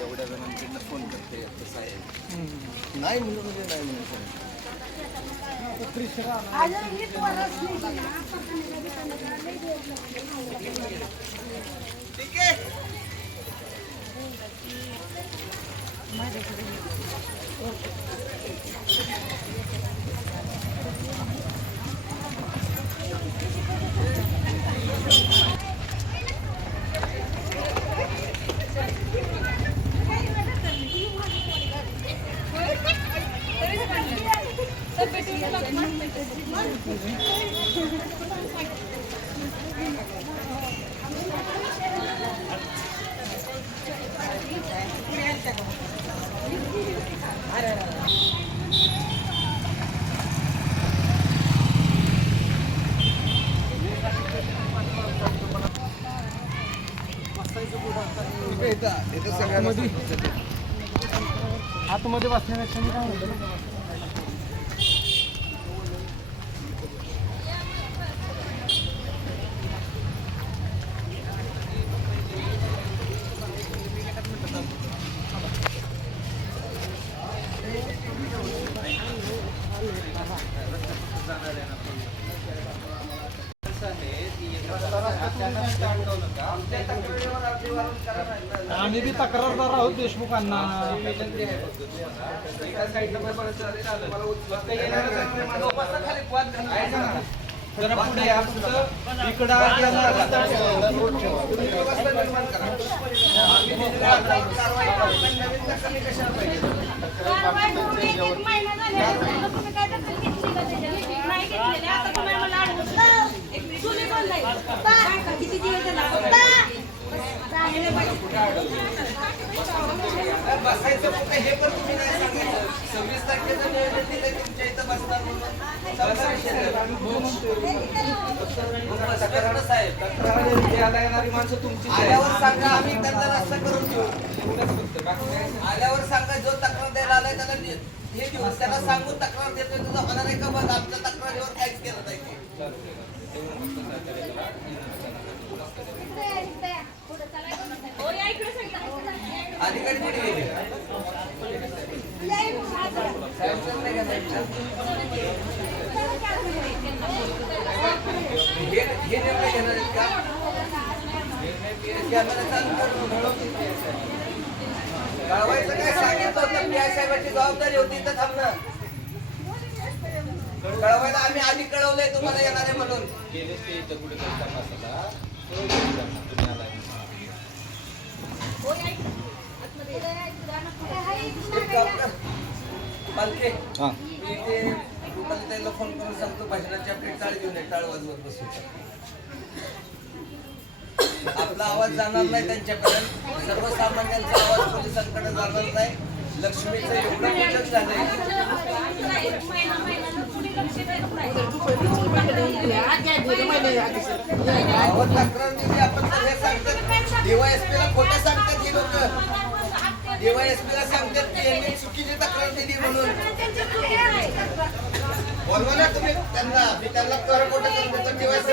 एवढ्या जणांकडनं फोन करते कसं आहे नाही म्हणून म्हणजे नाही म्हणून आतमध्ये बसण्यापेक्षा मी काय म्हणतो? आम्ही बी तक्रारदार आहोत देशमुखांना. जरा पुढे या फक्त. इकडं या रस्ता कारवाई बसायचं हे पण तुम्ही नाही सांगायचं सव्वीस तारखेचं नियोजन दिलं तुमच्या इथं बसणार म्हणून. साहेब. आल्यावर सांगा आम्ही त्यांना रस्ता करून देऊ. आल्यावर सांगा जो तक्रार द्यायला आलाय त्याला हे त्याला सांगून तक्रार देतोय तुझा होणार आहे का बघ आमच्या तक्रारीवर काहीच केलं नाही. अधिकारी कुठे गेले हे निर्णय घेणार आहेत का कळवायचं काय? सांगितलं होतं पी आय साहेबांची जबाबदारी होती तर थांबणं. कळवायला आम्ही आधी कळवलंय तुम्हाला येणार आहे? म्हणून हो, या इकडे. आतमध्ये. डॉक्टर पालखे मी ते तुम्हाला त्याला फोन करून सांगतो भाषणाची आपली टाळ घेऊन ये टाळ वाजवत बसू. आपला आवाज जाणार नाही त्यांच्यापर्यंत सर्वसामान्यांचा आवाज पोलिसांकडे जाणार नाही. लक्ष्मीचं एवढं बचत झालंय. खोटं सांगतात ही लोक. डीवायएसपी सांगतात की यांनी चुकीची तक्रार दिली म्हणून. बोलवा ना तुम्ही. त्यांना मी त्यांना कर खोटं सांगतो. तर डीवायएसपी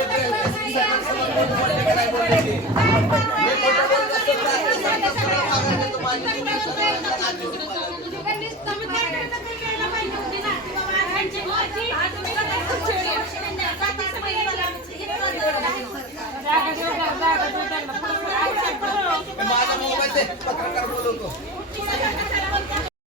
नाही बोलले मी खोटं तुम्हाला Está tan caro el.